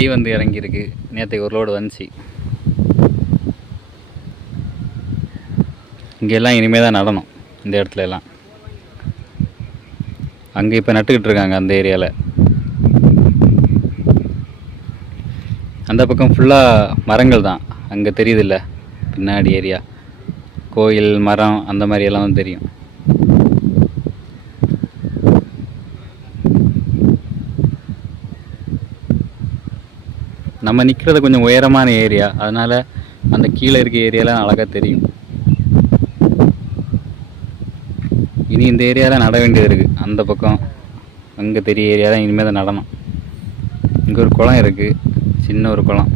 கை வந்து இறங்கியிருக்கு. நேற்று ஒரு லோடு வந்துச்சு. இங்கெல்லாம் இனிமேல் தான் நடணும். இந்த இடத்துல எல்லாம் அங்கே இப்போ நட்டுக்கிட்டு இருக்காங்க. அந்த ஏரியாவில் அந்த பக்கம் ஃபுல்லாக மரங்கள் தான். அங்கே தெரியுதில்ல பின்னாடி ஏரியா, கோயில் மரம் அந்த மாதிரி எல்லாம் தான் தெரியும். நம்ம நிற்கிறது கொஞ்சம் உயரமான ஏரியா, அதனால் அந்த கீழே இருக்க ஏரியாலாம் அழகாக தெரியும். இனி இந்த ஏரியாவில் நட வேண்டியது இருக்குது. அந்த பக்கம் அங்கே தெரிய ஏரியா தான் இனிமேல் தான் நடணும். இங்கே ஒரு குளம் இருக்குது, சின்ன ஒரு குளம்.